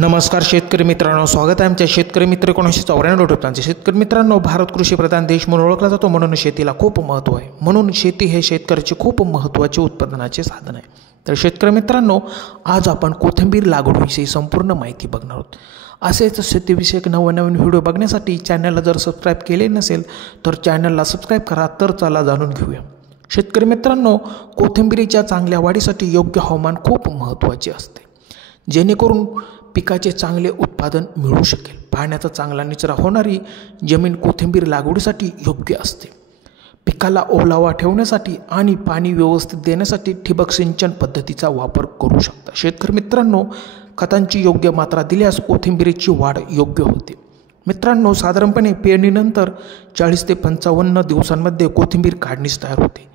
नमस्कार शेतकरी मित्रांनो, स्वागत आहे आमच्या शेतकरी मित्र 1994 टोपांचे। शेतकरी मित्रांनो, भारत कृषी प्रधान देश म्हणून ओळखला जातो, म्हणून शेतीला खूप महत्त्व आहे। म्हणून शेती हे शेतकऱ्याचे खूप महत्त्वाचे उत्पादनाचे साधन आहे। तर शेतकरी मित्रांनो, आज आपण कोथिंबीर लागवडीविषयी संपूर्ण माहिती बघणार आहोत। असेच शेतीविषयक नवनवीन व्हिडिओ बघण्यासाठी चॅनलला जर सबस्क्राईब केले नसेल तर चॅनलला सबस्क्राईब करा। तर चला जाणून घेऊया। शेतकरी मित्रांनो, कोथिंबीरीच्या चांगल्या वाढीसाठी योग्य हवामान खूप महत्त्वाचे असते, जेणेकरून पिकाचे चांगले उत्पादन मिळू शकेल। पाण्याचा चांगला निचरा होणारी जमीन कोथिंबीर लागवडीसाठी योग्य असते। पिकाला ओलावा ठेवण्यासाठी आणि पाणी व्यवस्थित देण्यासाठी ठिबक सिंचन पद्धतीचा वापर करू शकता। शेतकरी मित्रांनो, खतांची योग्य मात्रा दिल्यास कोथिंबीरीची वाढ योग्य होते। मित्रांनो, साधारणपणे पेरणीनंतर 40 ते 55 दिवसांमध्ये कोथिंबीर काढणीस तयार होते।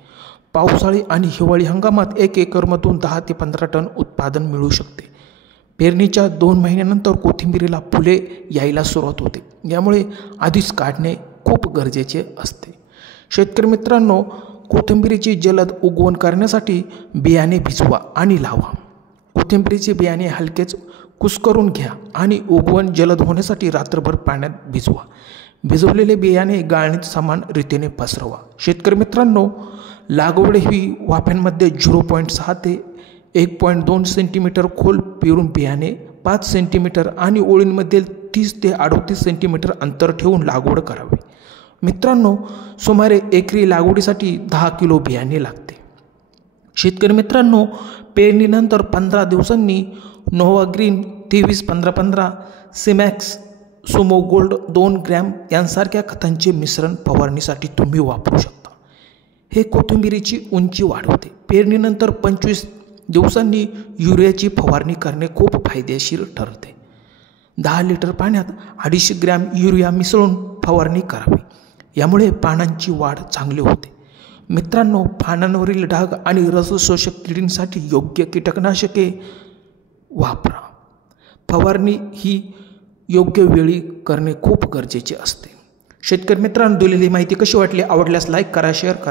पावसाळी आणि हिवाळी हंगामात 1 एकरमधून 10 ते 15 टन उत्पादन मिळू शकते। पेरणीच्या 2 महिन्यानंतर कोथिंबीरीला फुले यायला सुरुवात होते, यामुळे आधीच काढणे खूप गरजेचे असते। शेतकरी मित्रांनो, कोथिंबीरीची जलद उगवण करण्यासाठी बियाणे भिजवा आणि लावा। कोथिंबीरीचे बियाणे हलकेच कुस्करून घ्या आणि उगवण जलद होण्यासाठी रात्रभर पाण्यात भिजवा। भिजवलेले बियाणे गाळणीत समान रीतीने पसरवा। शेतकरी मित्रांनो, लागवड ही वाफ्यांमध्ये 0.6 ते 1.2 सेंटीमीटर खोल पेरून बियाणे 5 सेंटीमीटर आणि ओळींमध्ये 30 ते 38 सेंटीमीटर अंतर ठेवून लागवड करावी। मित्रांनो, सुमारे एकरी लागवडीसाठी 10 किलो बियाणे लागते। शेतकरी मित्रांनो, पेरणीनंतर 15 दिवसांनी nova green 23-15-15, Simax, sumo gold 2 gram यांसारख्या खतांचे मिश्रण फवारणीसाठी तुम्ही वापरू शकता। हे कोथिंबीरीची उंची वाढवते। पेरणीनंतर 25 दिवसांनी युरियाची फवारणी करणे खूप फायदेशीर ठरते। 10 लिटर पाण्यात 250 ग्रॅम युरिया मिसळून फवारणी करावी, यामुळे पानांची वाढ चांगली होते। मित्रांनो, पानांवरील डाग आणि रसशोषक किडींसाठी योग्य कीटकनाशके वापरा। फवारणी ही योग्य वेळी करणे खूप गरजेचे असते। शेतकरी मित्रांनो, दिलेली माहिती कशी वाटली? आवडल्यास लाईक करा, शेअर करा।